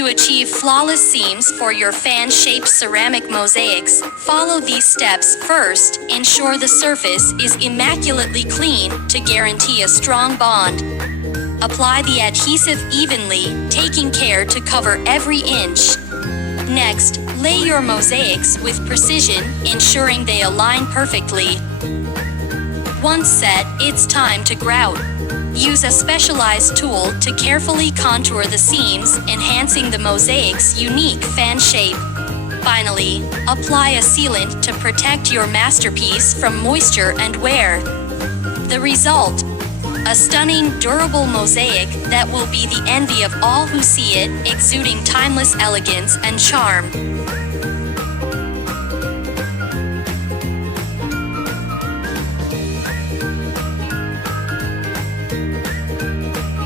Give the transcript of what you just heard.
To achieve flawless seams for your fan-shaped ceramic mosaics, follow these steps. First, ensure the surface is immaculately clean to guarantee a strong bond. Apply the adhesive evenly, taking care to cover every inch. Next, lay your mosaics with precision, ensuring they align perfectly. Once set, it's time to grout. Use a specialized tool to carefully contour the seams, enhancing the mosaic's unique fan shape. Finally, apply a sealant to protect your masterpiece from moisture and wear. The result: a stunning, durable mosaic that will be the envy of all who see it, exuding timeless elegance and charm.